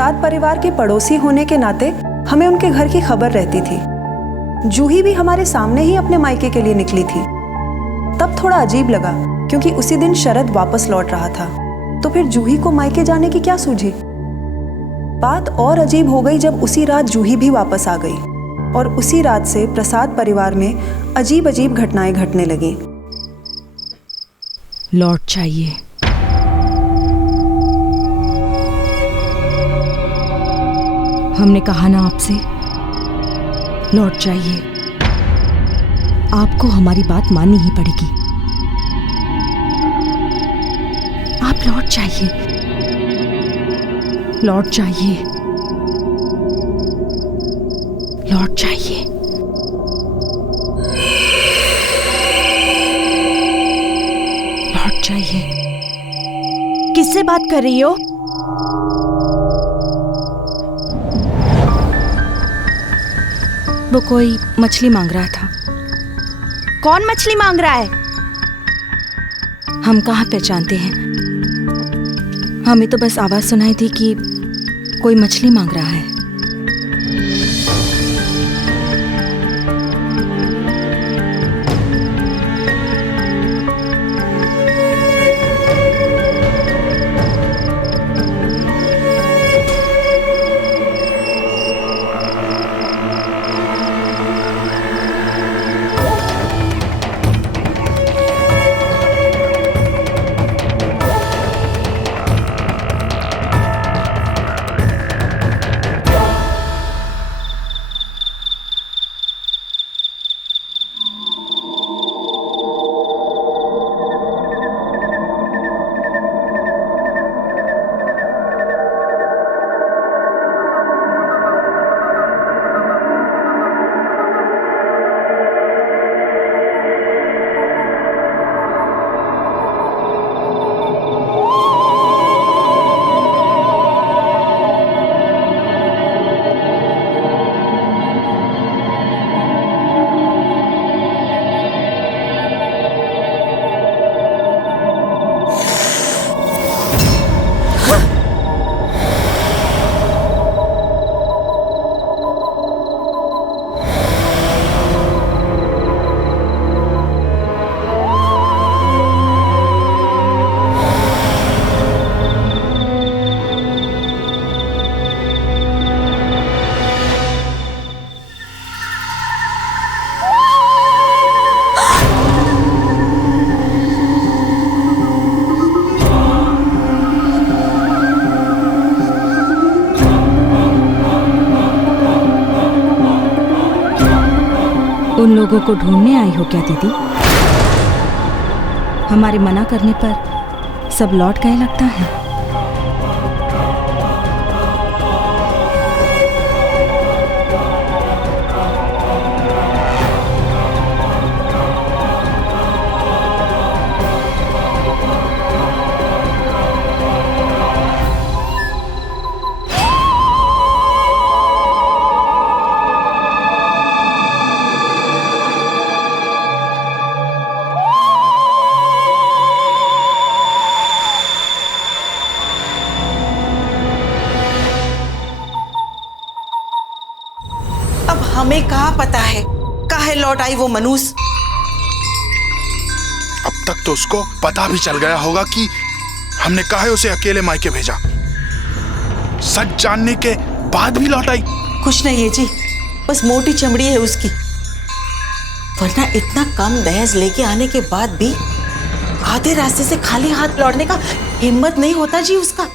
प्रसाद परिवार के पड़ोसी होने के नाते हमें उनके घर की खबर रहती थी। जूही भी हमारे सामने ही अपने मायके के लिए निकली थी। तब थोड़ा अजीब लगा क्योंकि उसी दिन शरद वापस लौट रहा था, तो फिर जूही को मायके जाने की क्या सूझी। बात और अजीब हो गई जब उसी रात जूही भी वापस आ गई और उसी रात से प्रसाद परिवार में अजीब अजीब घटनाएं घटने लगी। लौट चाहिए। हमने कहा ना आपसे, लौट चाहिए। आपको हमारी बात माननी ही पड़ेगी। आप लौट चाहिए, लौट चाहिए, लौट चाहिए। लौट चाहिए। किससे बात कर रही हो? वो कोई मछली मांग रहा था। कौन मछली मांग रहा है? हम कहाँ पहचानते हैं, हमें तो बस आवाज सुनाई थी कि कोई मछली मांग रहा है। उन लोगों को ढूंढने आई हो क्या दीदी? हमारे मना करने पर सब लौट गए लगता है। हमें कहाँ पता है काहे लौट आई वो मनूस। अब तक तो उसको पता भी चल गया होगा कि हमने काहे उसे अकेले मायके भेजा। सच जानने के बाद भी लौट आई। कुछ नहीं है जी, बस मोटी चमड़ी है उसकी, वरना इतना कम दहेज लेके आने के बाद भी आधे रास्ते से खाली हाथ लौटने का हिम्मत नहीं होता जी उसका।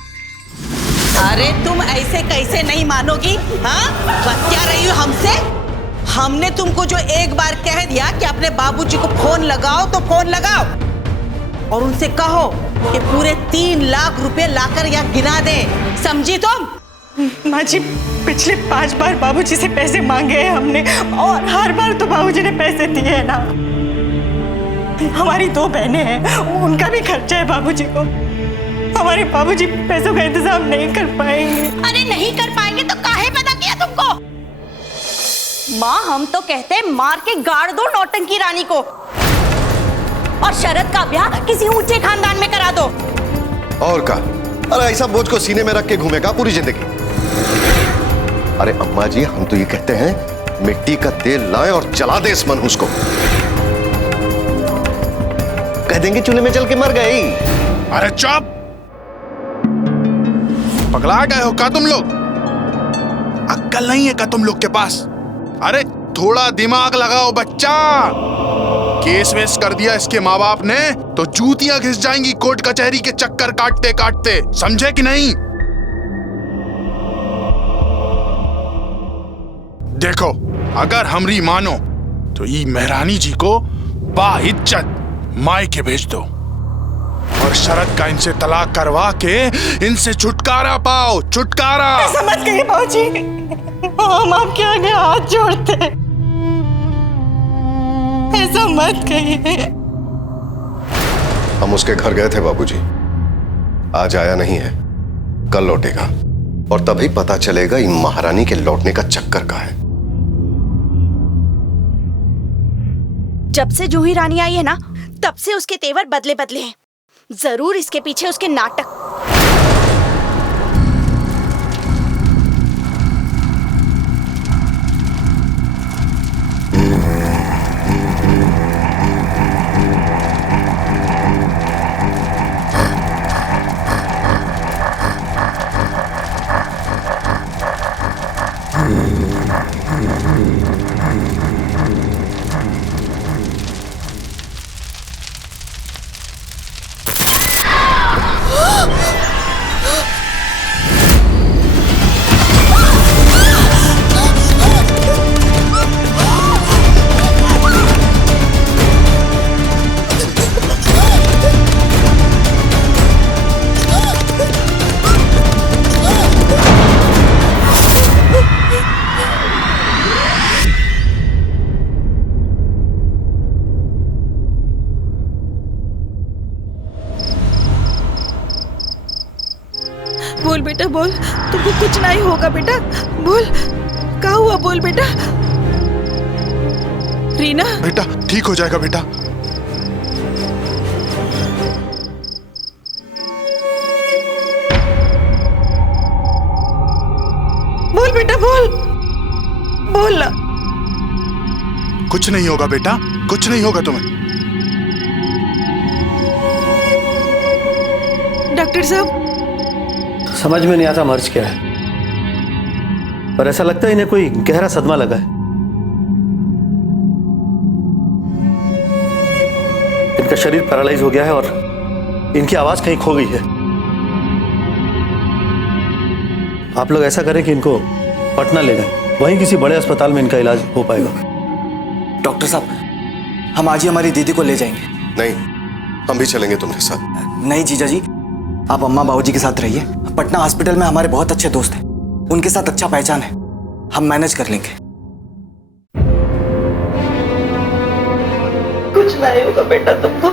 अरे तुम ऐसे कैसे नहीं मानोगी? हाँ, बतिया रही हो हमसे? हमने तुमको जो एक बार कह दिया कि अपने बाबूजी को फोन लगाओ तो फोन लगाओ और उनसे कहो कि पूरे 3 लाख रुपए लाकर यहाँ गिना दे, समझी तुम? माँ जी, पिछले 5 बार बाबूजी से पैसे मांगे हैं हमने और हर बार तो बाबूजी ने पैसे दिए हैं ना। हमारी 2 बहनें हैं, उनका भी खर्चा है बाबूजी को। हमारे बाबूजी पैसों का इंतजाम नहीं कर पाएंगे। अरे नहीं कर पाएंगे तो काहे पैदा किया तुमको? माँ, हम तो कहते हैं मार के गाड़ दो नौटंकी रानी को और शरद का ब्याह किसी ऊंचे खानदान में करा दो। और का? अरे ऐसा बोझ को सीने में रख के घूमेगा पूरी जिंदगी। अरे अम्मा जी, हम तो ये कहते हैं मिट्टी का तेल लाएं और जला दे इस मनहूस को। कह देंगे चूल्हे में जल के मर गई। अरे चुप! पगला गए हो क्या तुम लोग? अक्ल नहीं है क्या तुम लोग के पास? अरे थोड़ा दिमाग लगाओ बच्चा। केस वेस कर दिया इसके माँ बाप ने तो जूतियां घिस जाएंगी कोर्ट कचहरी के चक्कर काटते काटते, समझे कि नहीं? देखो, अगर हमरी मानो तो ई मेहरानी जी को बाइज्जत मायके भेज दो और शरद का इनसे तलाक करवा के इनसे छुटकारा पाओ, छुटकारा। ऐसा मत कहिए बाबूजी, हम आपके आगे हाथ जोड़ते हैं। ऐसा मत कहिए। हम उसके घर गए थे बाबूजी, आज आया नहीं है, कल लौटेगा और तभी पता चलेगा इन महारानी के लौटने का चक्कर का है। जब से जूही रानी आई है ना, तब से उसके तेवर बदले बदले हैं। जरूर इसके पीछे उसके नाटक। बोल बेटा बोल, तुमको कुछ नहीं होगा बेटा, बोल क्या हुआ, बोल बेटा। रीना बेटा ठीक हो जाएगा बेटा। बोल बेटा बोल, बोल ना। कुछ नहीं होगा बेटा, कुछ नहीं होगा तुम्हें। डॉक्टर साहब, समझ में नहीं आता मर्ज क्या है, पर ऐसा लगता है इन्हें कोई गहरा सदमा लगा है। इनका शरीर पैरालाइज हो गया है और इनकी आवाज कहीं खो गई है। आप लोग ऐसा करें कि इनको पटना ले जाएं, वहीं किसी बड़े अस्पताल में इनका इलाज हो पाएगा। डॉक्टर साहब, हम आज ही हमारी दीदी को ले जाएंगे। नहीं, हम भी चलेंगे तुम्हारे साथ। नहीं जीजा जी, आप अम्मा बाबूजी के साथ रहिए। पटना हॉस्पिटल में हमारे बहुत अच्छे दोस्त हैं, उनके साथ अच्छा पहचान है, हम मैनेज कर लेंगे। कुछ नहीं होगा बेटा तुमको।